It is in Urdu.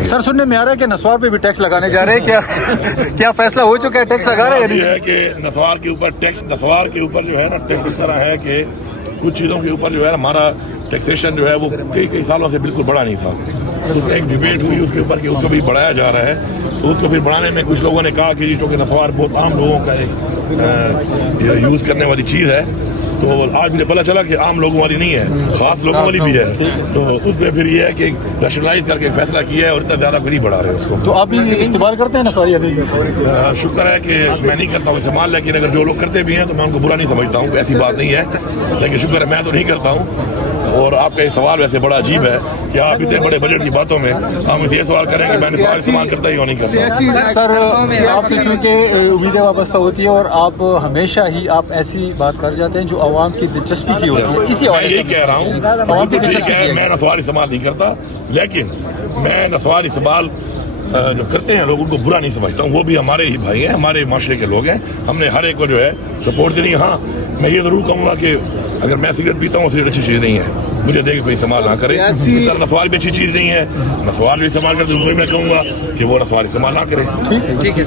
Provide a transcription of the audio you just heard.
گے. سر سننے میں آ رہا ہے کہ نسوار پہ بھی ٹیکس لگانے جا رہے ہیں, کیا فیصلہ ہو چکا ہے, ٹیکس لگا رہے ہیں؟ یہ ہے کہ نسوار کے اوپر ٹیکس, نسوار کے اوپر جو ہے نا ٹیکس اس طرح ہے کہ کچھ چیزوں کے اوپر جو ہے ہمارا ٹیکسیشن جو ہے وہ کئی سالوں سے بالکل بڑا نہیں تھا. ایک ڈیبیٹ ہوئی اس کے اوپر کہ اس کو بھی بڑھایا جا رہا ہے, تو اس کو پھر بڑھانے میں کچھ لوگوں نے کہا کہ چونکہ نسوار بہت عام لوگوں کا ایک یوز کرنے والی چیز ہے, تو آج مجھے پتہ چلا کہ عام لوگوں والی نہیں ہے, خاص لوگوں والی بھی ہے. تو اس میں پھر یہ ہے کہ ریشنلائز کر کے فیصلہ کیا ہے اور اتنا زیادہ بھی نہیں بڑھا رہے اس کو. تو آپ بھی استعمال کرتے ہیں نسواری ابھی؟ شکر ہے کہ میں نہیں کرتا ہوں استعمال, لیکن اگر جو لوگ کرتے بھی ہیں تو میں ان کو برا نہیں سمجھتا ہوں, ایسی بات نہیں ہے. لیکن شکر ہے میں تو نہیں کرتا ہوں. اور آپ کا یہ سوال ویسے بڑا عجیب ہے کہ آپ اتنے بڑے بجٹ کی باتوں میں ہم یہ سوال کریں کہ میں نسوار استعمال کرتا ہی اور نہیں کرتا. سر آپ سے چونکہ امیدیں وابستہ ہوتی ہے اور آپ ہمیشہ ہی آپ ایسی بات کر جاتے ہیں جو عوام کی دلچسپی کی ہوتی ہے, اسی میں حوالے یہی کہہ رہا ہوں, عوام کی ٹھیک دلچسپی ہے میں نسوار استعمال نہیں کرتا, لیکن میں نسوار استعمال جو کرتے ہیں لوگ ان کو برا نہیں سمجھتا ہوں. وہ بھی ہمارے ہی بھائی ہیں, ہمارے معاشرے کے لوگ ہیں, ہم نے ہر ایک کو جو ہے سپورٹ دینی. ہاں میں یہ ضرور کہوں گا کہ اگر میں سگریٹ پیتا ہوں سگریٹ اچھی چیز نہیں ہے, مجھے دیکھ کے کوئی استعمال نہ کرے. سر نسوار بھی اچھی چیز نہیں ہے, نسوار بھی استعمال کرتے, میں کہوں گا کہ وہ نسوار استعمال نہ کرے. ٹھیک ہے.